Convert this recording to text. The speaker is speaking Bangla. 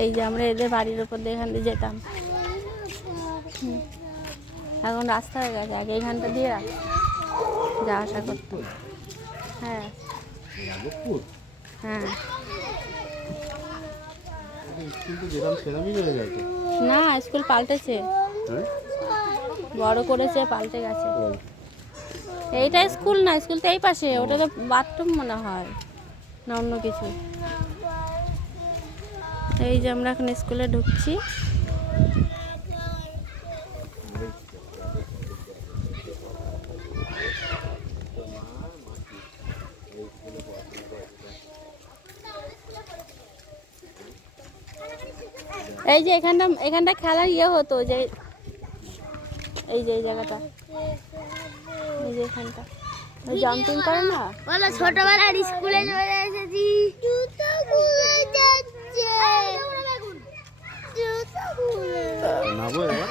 এই যে আমরা এদের বাড়ির উপর দিয়ে এখান দিয়ে যেতাম, এখন রাস্তা হয়ে গেছে, আগে এইখানটা দিয়ে যা আসা করতাম। হ্যাঁ হ্যাঁ, না স্কুল পাল্টেছে, বড় করেছে, পাল্টে গেছে। এইটা স্কুল না, স্কুল তো এই পাশে, ওটা তো বাথরুম মনে হয় না অন্য কিছু। এই যে আমরা এখন স্কুলে ঢুকছি। এই যে এখানটা খেলার ইয়ে হতো, যে এই যে এই জায়গাটা, এই যে এখানটা জাম্পিং করে না, বলো ছোটবেলার স্কুলে চলে এসেছি। জুতো খুলে যাচ্ছে, জুতো খুলে নাবো এবার।